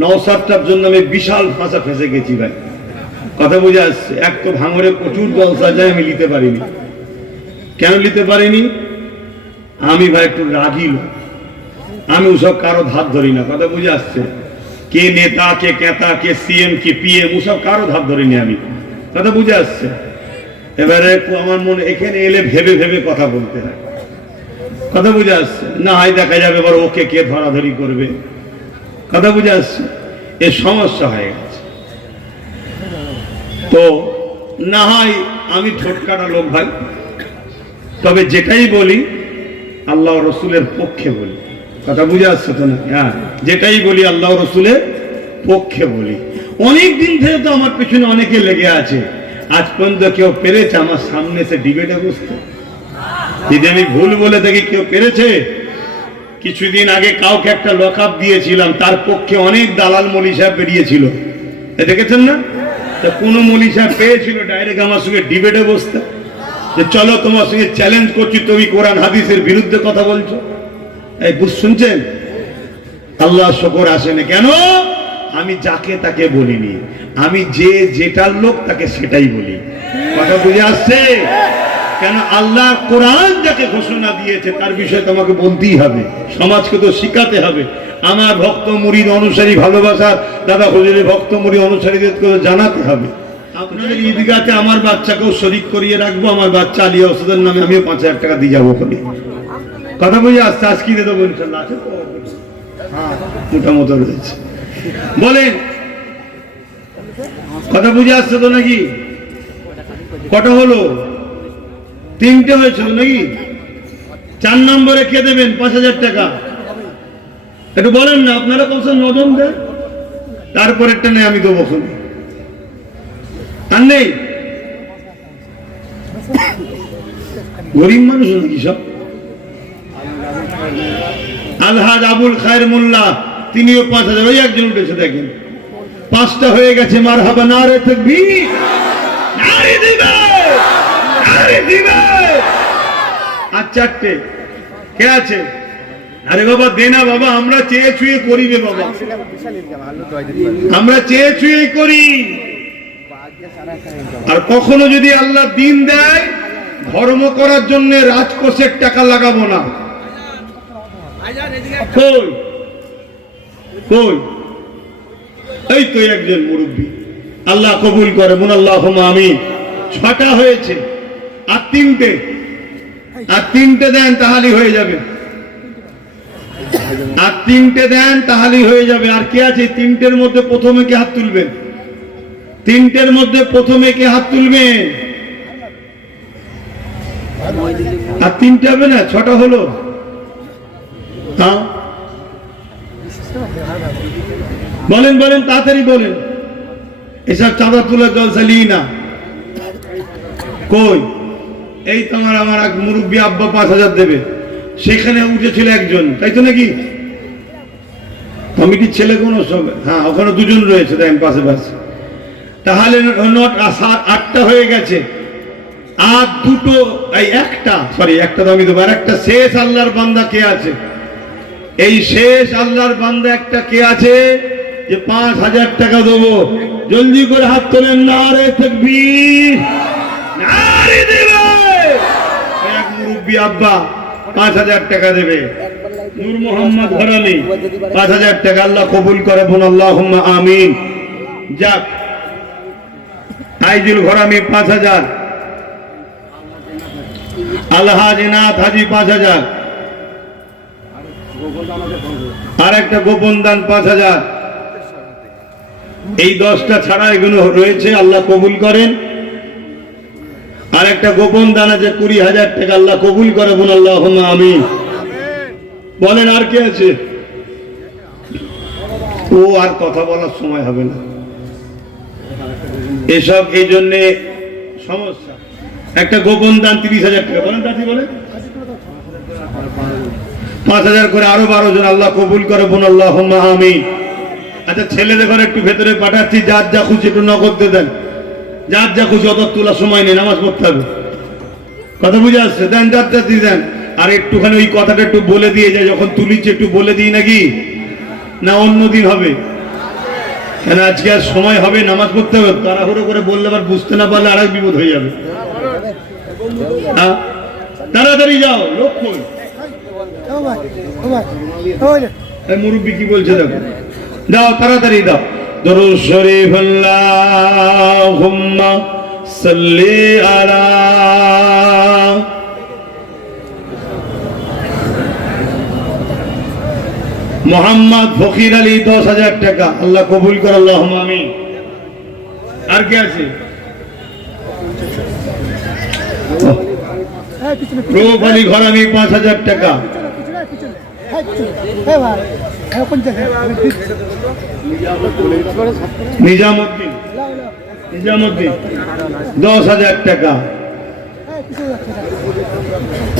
নওসাদটার জন্য আমি বিশাল ফাঁসা ফেঁসে গেছি ভাই। কথা বুঝে আসছে। এক তো ভাঙরে প্রচুর জলসা যায় আমি নিতে পারিনি। কেন নিতে পারিনি? আমি ভাই একটু রাগি লোক। আমি ওসব কারও ধার ধরি না। কথা বুঝে আসছে। কে নেতা, কে কেতা কে সিএম, কে পিএম, ওসব কারও ধার ধরিনি আমি। কথা বুঝে আসছে। এবারে আমার মনে এখানে এলে ভেবে ভেবে কথা বলতে হয়। কথা বুঝে আসছে। না হয় দেখা যাবে এবার ওকে কে ধরাধরি করবে। কথা বুঝে আসছে? এ সমস্যা হয়ে গেছে। তো না হয় আমি ঠোটকাটা লোক ভাই, তবে যেটাই বলি, আল্লাহ রসুলের পক্ষে বলি। কথা বুঝে আসছে তো না? হ্যাঁ যেটাই বলি, আল্লাহ রসুলের পক্ষে বলি। অনেক দিন থেকে তো আমার পেছনে অনেকে লেগে আছে। আজ পর্যন্ত কেউ পেরেছে? আমার সামনে সে ডিবেটে বসতে। যদি আমি ভুল বলে থাকি, কেউ পেরেছে? কিছুদিন আগে কাউকে একটা লকআপ দিয়েছিলাম, তার পক্ষে অনেক দালাল মলি সাহেব বেরিয়েছিল। দেখেছেন না? তা কোনো মলি সাহেব পেয়েছিল ডাইরেক্ট আমার সঙ্গে ডিবেটে বসতে? যে চলো তোমার সঙ্গে চ্যালেঞ্জ করছি, তুমি কোরআন হাদিসের বিরুদ্ধে কথা বলছো। এই বুঝ শুনছেন? আল্লাহ শকর আসেনি কেন? আমি যাকে তাকে বলিনি। আমি যে যেটার লোক তাকে সেটাই বলি। কথা বুঝে আসছে? কেন আল্লাহ কোরআন যাকে ঘোষণা দিয়েছে তার বিষয়ে তোমাকে বলতেই হবে। সমাজকে তো শিখাতে হবে। আমার ভক্ত মুরিদ অনুসারী ভালোবাসার দাদা হুজুরের ভক্ত মুড়ি অনুসারীদের জানাতে হবে। আপনাদের ঈদগাতে আমার বাচ্চাকেও শরিক করিয়ে রাখব আমার বাচ্চা আলিয়া ওষুধের নামে আমিও পাঁচ হাজার টাকা দিয়ে যাব ওখানে। কথা বুঝে আসতে আজ কিনে দেবো ইনশাল্লাহ? হ্যাঁ, রয়েছে। বলেন কথা বুঝে আসছে তো নাকি? কটা হলো? তিনটে হয়েছে নাকি? চার নম্বরে কে দেবেন? পাঁচ হাজার টাকা। একটু বলেন না, আপনারা কত নজর দেন। তারপরেরটা নেই আমি দেবো আর নেই? গরিব মানুষ নাকি সব? আলহাজ আবুল খায়ের মোল্লা, তিনিও পাঁচ হাজার। ওই একজন উঠেছে, দেখেন। পাঁচটা হয়ে গেছে মার হাবা না রে থাকবি দিবে আর চারটে। কে আছে? আরে বাবা, দে বাবা, আমরা চেয়ে ছুঁয়ে করি রে বাবা। আমরা চেয়ে ছুঁয়ে করি। আর কখনো যদি আল্লাহ দিন দেয়, ধর্ম করার জন্য রাজকোষের টাকা লাগাবো না। এই তো একজন মুরব্বী। আল্লাহ কবুল করে মন আল্লাহ আমি ছটা হয়েছে। আর তিনটে। আর তিনটে দেন তাহলেই হয়ে যাবে। আর তিনটে দেন তাহলেই হয়ে যাবে। আর কে আছে? তিনটের মধ্যে প্রথমে কে হাত তুলবেন? তিনটের মধ্যে প্রথমে কে হাত তুলবেন? আর তিনটে হবে না? ছটা হলো। হ্যাঁ। বলেন বলেন, তাড়াতাড়ি বলেন। এসব চাঁদা তোলার জল চালিয়ে না। কই? এই তোমার আমার এক মুরব্বী আব্বা পাঁচ হাজার দেবে। সেখানে উঠেছিল একজন, তাই তো নাকি? কমিটির ছেলে কোন সব হ্যাঁ ওখানে দুজন রয়েছে দেখেন পাশে পাশে তাহলে নোট সাত আটটা হয়ে গেছে। আর দুটো, এই একটা সরি একটা তো আমি দেবো, আর একটা শেষ আল্লাহর বান্দা কে আছে? এই শেষ আল্লাহর বান্দা একটা কে আছে? যে পাঁচ হাজার টাকা দেবো। জলদি করে হাত তোলেন না রে থাকবি দেবে। এক আব্বা পাঁচ হাজার টাকা দেবে। নূর মোহাম্মদ ঘরামি পাঁচ হাজার টাকা আল্লাহ কবুল করে বোন আল্লাহ আমিন। যাক আইজুল ঘরামি পাঁচ হাজার। আলহাজ হাজি পাঁচ হাজার। আর একটা গোপন দান পাঁচ হাজার। এই দশটা ছাড়া এগুলো রয়েছে, আল্লাহ কবুল করেন। আর একটা গোপন দান আছে, কুড়ি হাজার টাকা আল্লাহ কবুল করে বোন আল্লাহ আমি বলেন, আর কে আছে? ও আর কথা বলার সময় হবে না। এসব এই জন্যে সমস্যা। একটা গোপন দান তিরিশ হাজার টাকা, বলেন তাতে বলেন। পাঁচ হাজার করে আরও বারো জন আল্লাহ কবুল করে বোন আল্লাহ আমি আচ্ছা ছেলেদের ঘরে একটু ভেতরে পাঠাচ্ছি, যার যা খুশি একটু নগদ দেন। যার যা খুশি অত তোলার সময় নেই, নামাজ পড়তে হবে। কথা বুঝে আসছে? দেন যার যা দিয়ে দেন। আর একটুখানি ওই কথাটা একটু বলে দিয়ে যায়, যখন তুলিচ্ছে একটু বলে দিই নাকি? না, অন্য দিন হবে। কেন, আজকে আর সময় হবে নামাজ পড়তে হবে? তাড়াহুড়ো করে বললে আবার বুঝতে না পারলে আর এক বিপদ হয়ে যাবে। হ্যাঁ? তাড়াতাড়ি যাও লক্ষ্য মুরব্বী কি বলছে দেখো। দাও তাড়াতাড়ি দাও মোহাম্মদ ফকির আলী দশ হাজার টাকা। আল্লাহ কবুল কর আল্লাহ আমিন। আর কে আছে? রৌফ আলী ঘরামি পাঁচ হাজার টাকা। দশ হাজার টাকা।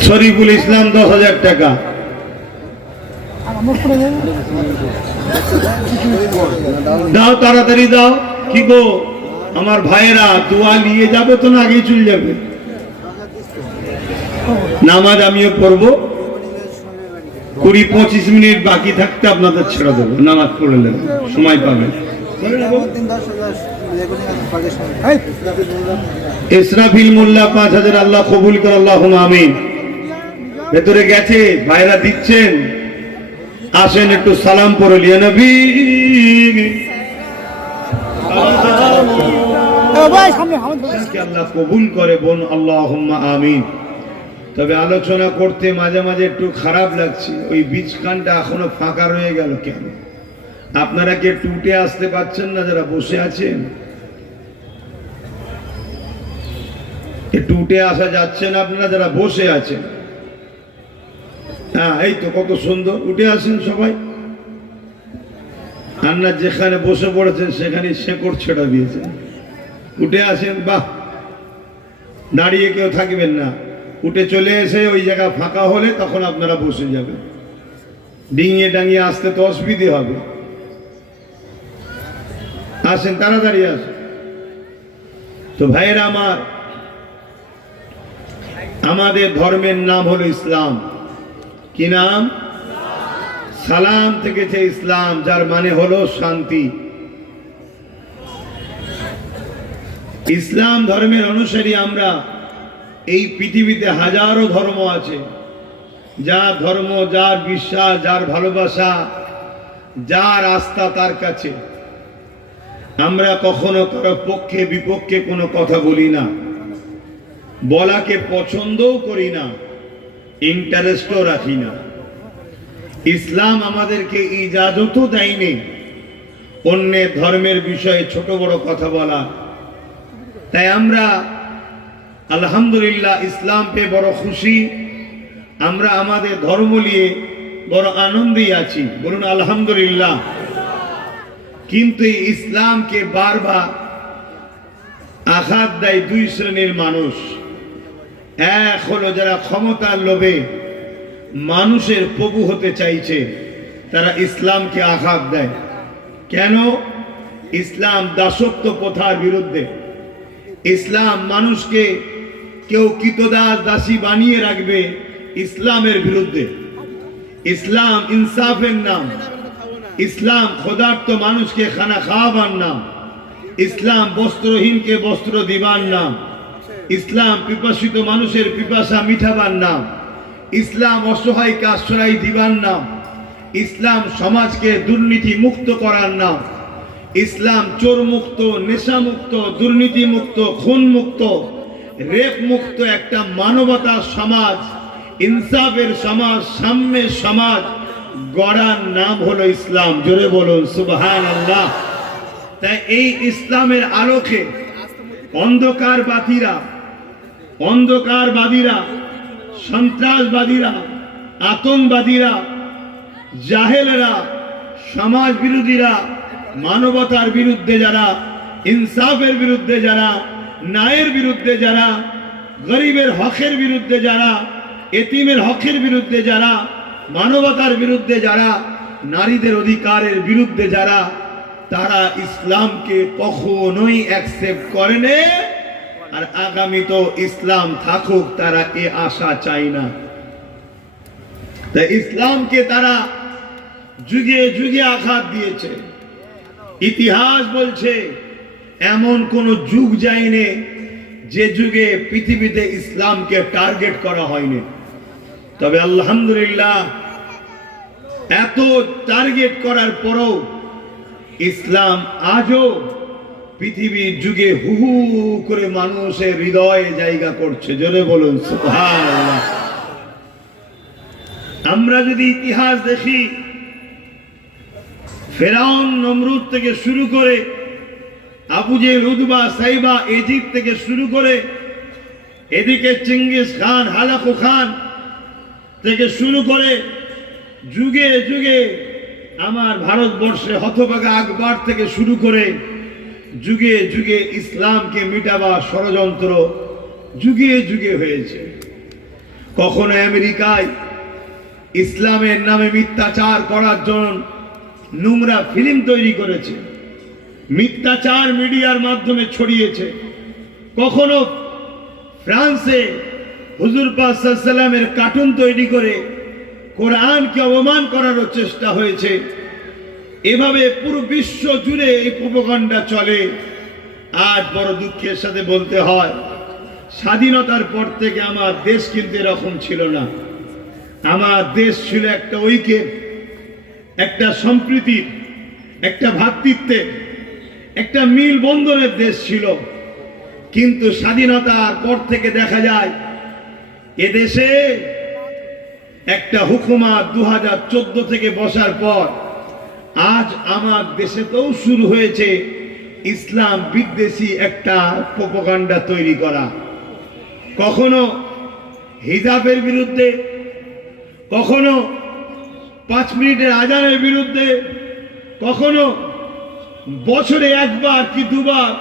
শরীফুল ইসলাম দশ হাজার টাকা। দাও তাড়াতাড়ি দাও। কি গো, আমার ভাইয়েরা দোয়া নিয়ে যাবে তো না আগেই চলে যাবে? নামাজ আমিও পড়ব। কুড়ি পঁচিশ মিনিট বাকি থাকতে আপনাদের ছেড়ে দেবো, নামাজ পড়ে নেবেন সময় পাবেন মোল্লা পাঁচ হাজার আল্লাহ কবুল কর আল্লাহ আমিন। ভেতরে গেছে, ভাইরা দিচ্ছেন। আসেন একটু সালাম আল্লাহ কবুল করে, বোন আল্লাহ আমিন। তবে আলোচনা করতে মাঝে মাঝে একটু খারাপ লাগছে। ওই বীজ কানটা এখনও ফাঁকা রয়ে গেল কেন? আপনারা কি উঠে আসতে পারছেন না যারা বসে আছেন? একটু আসা যাচ্ছে না আপনারা যারা বসে আছেন? হ্যাঁ এই তো কত সুন্দর। উঠে আসেন সবাই। আন্না যেখানে বসে পড়েছেন সেখানে শেকড় ছেড়া দিয়েছেন। উঠে আসেন, বাহ! দাঁড়িয়ে কেউ থাকবেন না। উঠে চলে এসে ওই জায়গা ফাঁকা হলে তখন আপনারা বসে যাবেন। ডিঙিয়ে ডাঙিয়ে আসতে তো অসুবিধে হবে। আসেন, তাড়াতাড়ি আসেন। তো ভাইয়েরা আমার, আমাদের ধর্মের নাম হলো ইসলাম। কি নাম? সালাম থেকেছে ইসলাম, যার মানে হলো শান্তি। ইসলাম ধর্মের অনুসারী আমরা এই পৃথিবীতে হাজারো ধর্ম আছে। যার ধর্ম, যার বিশ্বাস, যার ভালোবাসা, যার আস্থা তার কাছে। আমরা কখনো কারও পক্ষে, বিপক্ষে কোনো কথা বলি না। বলাকে পছন্দও করি না ইন্টারেস্টও রাখি না। ইসলাম আমাদেরকে ইজাজতও দেয়নি। অন্যের ধর্মের বিষয়ে ছোট বড় কথা বলা। তাই আমরা আলহামদুলিল্লাহ, ইসলাম পেয়ে বড় খুশি। আমরা আমাদের ধর্ম নিয়ে বড় আনন্দেই আছি। বলুন, আলহামদুলিল্লাহ। কিন্তু ইসলামকে বারবার আঘাত দেয় দুই শ্রেণির মানুষ। এক হলো যারা ক্ষমতার লোভে মানুষের প্রভু হতে চাইছে, তারা ইসলামকে আঘাত দেয়। কেন? ইসলাম দাসত্ব প্রথার বিরুদ্ধে। ইসলাম মানুষকে কেউ কিতদাস দাসী বানিয়ে রাখবে ইসলামের বিরুদ্ধে। ইসলাম ইনসাফের নাম। ইসলাম ক্ষুধার্ত মানুষকে খানা খাওয়াবার নাম। ইসলাম বস্ত্রহীনকে বস্ত্র দিবার নাম। ইসলাম পিপাসিত মানুষের পিপাসা মিঠাবার নাম। ইসলাম অসহায়কে আশ্রয় দিবার নাম। ইসলাম সমাজকে দুর্নীতি মুক্ত করার নাম। ইসলাম চোর মুক্ত নেশা মুক্ত দুর্নীতি মুক্ত খুন মুক্ত রেপ মুক্ত একটা মানবতা সমাজ, ইনসাফের সমাজ, সাম্যের সমাজ, গড়ার নাম হলো ইসলাম। জোরে বলুন সুবহান আল্লাহ তাই এই ইসলামের আলোকে অন্ধকারবাদীরা অন্ধকারবাদীরা, সন্ত্রাসবাদীরা, আতঙ্কবাদীরা, জাহেলেরা সমাজ বিরোধীরা মানবতার বিরুদ্ধে যারা, ইনসাফের বিরুদ্ধে যারা ন্যায়ের বিরুদ্ধে যারা, গরিবের হকের বিরুদ্ধে যারা, এতিমের হকের বিরুদ্ধে যারা, মানবতার বিরুদ্ধে যারা, নারীদের অধিকারের বিরুদ্ধে যারা, তারা ইসলামকে কখনোই অ্যাকসেপ্ট করেনি আর আগামী তো ইসলাম থাকুক, তারা এ আশা চায় না। তাই ইসলামকে তারা যুগে যুগে আঘাত দিয়েছে। ইতিহাস বলছে এমন কোন যুগ যায়নি যে যুগে পৃথিবীতে ইসলামকে টার্গেট করা হয়নি। তবে আলহামদুলিল্লাহ, এত টার্গেট করার পরও ইসলাম আজও পৃথিবীর যুগে হু হু করে মানুষের হৃদয়ে জায়গা করছে। জোরে বলুন আমরা যদি ইতিহাস দেখি, ফেরাউন নমরুদ থেকে শুরু করে আবু জেল উদবা, সাইবা ইজিপ্ট থেকে শুরু করে এদিকে চিঙ্গিস খান, হালাকু খান থেকে শুরু করে যুগে যুগে আমার ভারতবর্ষে হতভাগা আকবর থেকে শুরু করে যুগে যুগে ইসলামকে মিটাবা ষড়যন্ত্র যুগে যুগে হয়েছে। কখনো আমেরিকায় ইসলামের নামে মিথ্যাচার করার জন্য নোংরা ফিল্ম তৈরি করেছে। মিথ্যাচার মিডিয়ার মাধ্যমে ছড়িয়েছে। কখনো ফ্রান্সে হুজুর পাসাল্লামের কার্টুন তৈরি করে কোরআনকে অপমান করারও চেষ্টা হয়েছে। এভাবে পুরো বিশ্ব জুড়ে এই প্রোপাগান্ডা চলে। আজ বড় দুঃখের সাথে বলতে হয়, স্বাধীনতার পর থেকে আমার দেশ কিন্তু এরকম ছিল না। আমার দেশ ছিল একটা ঐক্যের, একটা সম্প্রীতির, একটা ভ্রাতৃত্বের একটা মিল বন্ধনের দেশ ছিল। কিন্তু স্বাধীনতার পর থেকে দেখা যায় এদেশে একটা হুকুমাত দু হাজার থেকে বসার পর আজ আমার দেশে দেশেতেও শুরু হয়েছে ইসলাম বিদ্বেষী একটা প্রোপাগান্ডা তৈরি করা। কখনো হিজাবের বিরুদ্ধে, কখনো পাঁচ মিনিটের আজানের বিরুদ্ধে, কখনো বছরে একবার কি দুবার?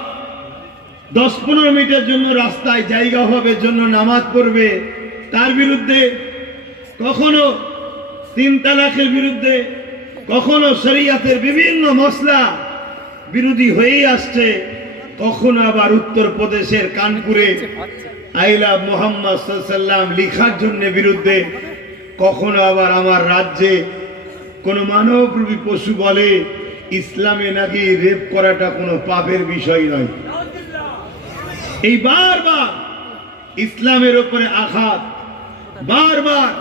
দশ পনেরো মিনিটের জন্য রাস্তায় জায়গা হবে, জন্য নামাজ পড়বে। তার বিরুদ্ধে কখনো তিন তালাকের বিরুদ্ধে, কখনো শরিয়াতের বিভিন্ন মশলা বিরোধী হয়েই আসছে। কখনো আবার উত্তরপ্রদেশের কানপুরে আইলা মোহাম্মদ সাল্লাম লিখার জন্য বিরুদ্ধে, কখনো আবার আমার রাজ্যে কোনো মানবরূপী পশু বলে ইসলামে নাকি রেপ করাটা কোনো পাপের বিষয় নয়। এই বারবার ইসলামের উপরে আঘাত বারবার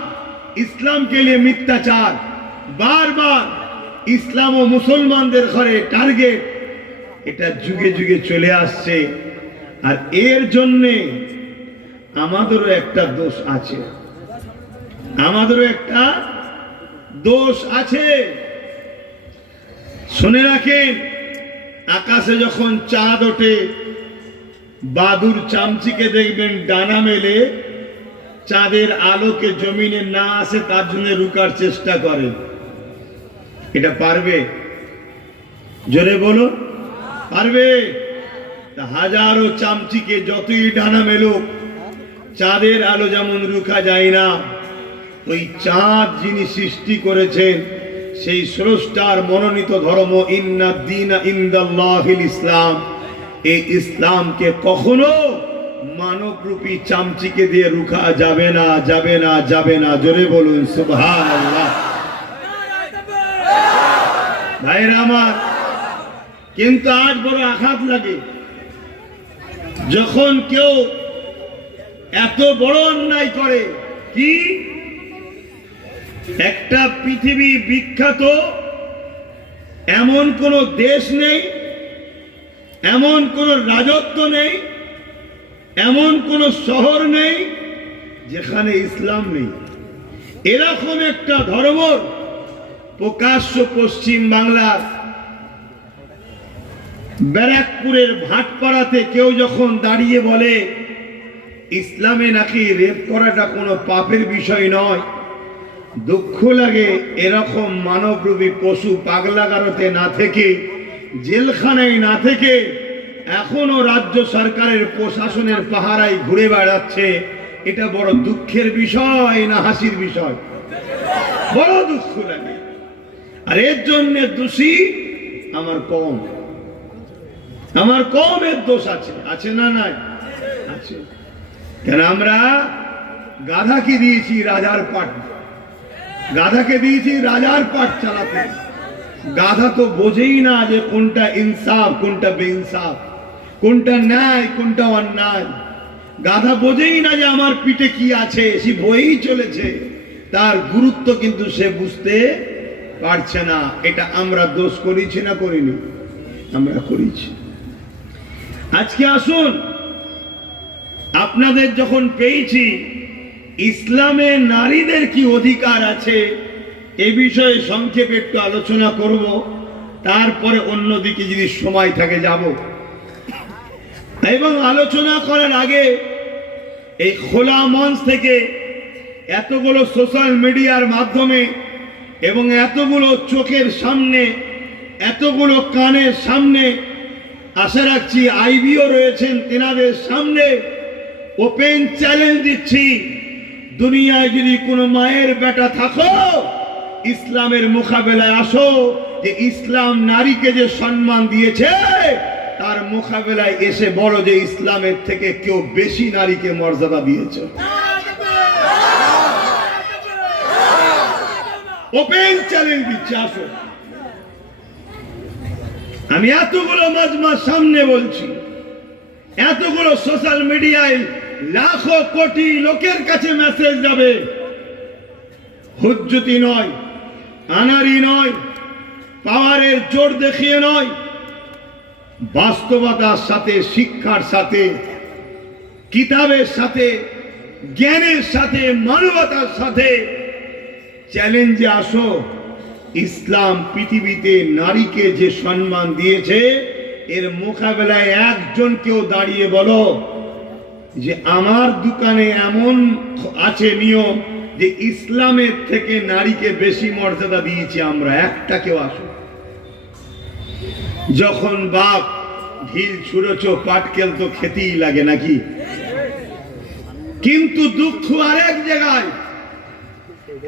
ইসলামকে নিয়ে মিথ্যাচার বারবার ইসলাম ও মুসলমানদের ঘরে টার্গেট এটা যুগে যুগে চলে আসছে। আর এর জন্যে আমাদেরও একটা দোষ আছে। আমাদেরও একটা দোষ আছে। শুনে রাখেন, আকাশে যখন চাঁদ ওঠে, বাদুর চামচিকে দেখবেন ডানা মেলে, চাঁদের আলোকে জমিনে না আসে তার জন্য রুকার চেষ্টা করে এটা পারবে? জোরে বলো পারবে? হাজারো চামচিকে যতই ডানা মেলুক, চাঁদের আলো যেমন রুখা যায় না, ওই চাঁদ যিনি সৃষ্টি করেছেন সেই স্রষ্টার মনোনীত ধর্ম ইন্দাল্লাহিল ইসলাম। এই ইসলামকে কখনো মানবরূপী চামচিকে দিয়ে রুখা যাবে না যাবে না যাবে না। জোরে বলুন ভাইরা আমার, কিন্তু আজ বড় আঘাত লাগে। যখন কেউ এত বড় অন্যায় করে, কি? একটা পৃথিবী বিখ্যাত, এমন কোন দেশ নেই, এমন কোন রাজত্ব নেই, এমন কোন শহর নেই যেখানে ইসলাম নেই। এরকম একটা ধর্ম প্রকাশ্য পশ্চিম বাংলার ব্যারাকপুরের ভাটপাড়াতে কেউ যখন দাঁড়িয়ে বলে, ইসলামে নাকি রেপ করাটা কোনো পাপের বিষয় নয়? দুঃখ লাগে এরকম মানবরূপী পশু পাগলাগারতে না থেকে, জেলখানায় না থেকে, এখনও রাজ্য সরকারের প্রশাসনের পাহারায় ঘুরে বেড়াচ্ছে। এটা বড় দুঃখের বিষয় না হাসির বিষয়? বড় দুঃখ লাগে। আর এর জন্য দোষী আমার কম। আমার কমের দোষ আছে। আছে না নাই? আছে। কেন আমরা গাধাকে দিয়েছি রাজার পাট গাধাকে দিয়েছি রাজার পাঠ চালাতে। গাধা তো বোঝেই না যে কোনটা ইনসাফ, কোনটা বেইনসাফ, কোনটা ন্যায়, কোনটা অন্যায়। গাধা বোঝেই না যে আমার পিঠে কি আছে, সে বয়েই চলেছে। তার গুরুত্ব কিন্তু সে বুঝতে পারছে না। এটা আমরা দোষ করেছি না করিনি? আমরা করেছি। আজকে আসুন, আপনাদের যখন পেয়েছি ইসলামে নারীদের কি অধিকার আছে? এ বিষয়ে সংক্ষেপে একটু আলোচনা করব। তারপরে অন্যদিকে যদি সময় থাকে, যাব। এবং আলোচনা করার আগে এই খোলা মঞ্চ থেকে এতগুলো সোশ্যাল মিডিয়ার মাধ্যমে এবং এতগুলো চোখের সামনে, এতগুলো কানের সামনে আশা রাখছি আইবিও রয়েছেন, তেনাদের সামনে ওপেন চ্যালেঞ্জ দিচ্ছি। দুনিয়ায় যদি কোনো মায়ের বেটা থাকো, ইসলামের মোকাবেলায় আসো, যে ইসলাম নারীকে যে সম্মান দিয়েছে, তার মোকাবেলায় এসে বড় যে ইসলামের থেকে কেউ বেশি নারীকে মর্যাদা দিয়েছে। ওপেন চ্যালেঞ্জ দিচ্ছে, আসো। আমি এতগুলো মাজমার সামনে বলছি, এতগুলো সোশ্যাল মিডিয়ায় লাখো কোটি লোকের কাছে মেসেজ যাবে। হুজ্জতি নয় আনারি নয়, পাওয়ারের জোর দেখিয়ে নয়, বাস্তবতার সাথে, শিক্ষার সাথে, কিতাবের সাথে, জ্ঞানের সাথে, মানবতার সাথে। চ্যালেঞ্জে আসো, ইসলাম পৃথিবীতে নারীকে যে সম্মান দিয়েছে, এর মোকাবেলায় একজন কেউ দাঁড়িয়ে বলো যে আমার দোকানে এমন আছে নিয়ম যে ইসলামের থেকে নারীকে বেশি মর্যাদা দিয়েছি আমরা, একটা কেউ আসো যখন বাপ ঢিল ছুড়েছ পাটকেল তো খেতেই লাগে নাকি? কিন্তু দুঃখ আরেক জায়গায়।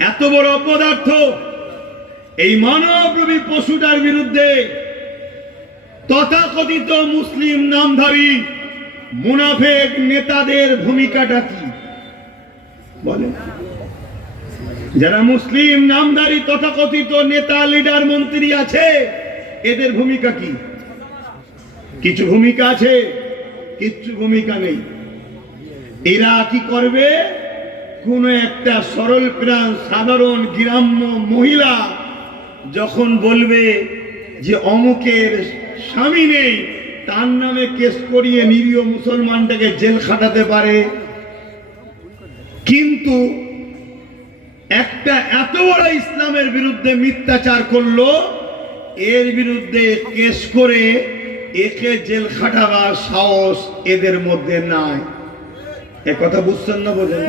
এত বড় অপদার্থ, এই মানবরূপী পশুটার বিরুদ্ধে তথাকথিত মুসলিম নামধারী মুনাফেক নেতাদের ভূমিকাটা কি? বলে। যারা মুসলিম নামধারী তথাকথিত নেতা, লিডার, মন্ত্রী আছে, এদের ভূমিকা কি? কিছু ভূমিকা আছে, কিছু ভূমিকা নেই। এরা কি করবে? কোন একটা সরল প্রাণ, সাধারণ, গ্রাম্য মহিলা যখন বলবে যে অমুকের স্বামী নেই তার নামে কেস করিয়ে নিরীহ মুসলমানটাকে জেল খাটাতে পারে। কিন্তু একটা এত বড় ইসলামের বিরুদ্ধে মিথ্যাচার করল, এর বিরুদ্ধে কেস করে একে জেল খাটাবার সাহস এদের মধ্যে নাই। এ কথা বুঝছেন না বোঝেন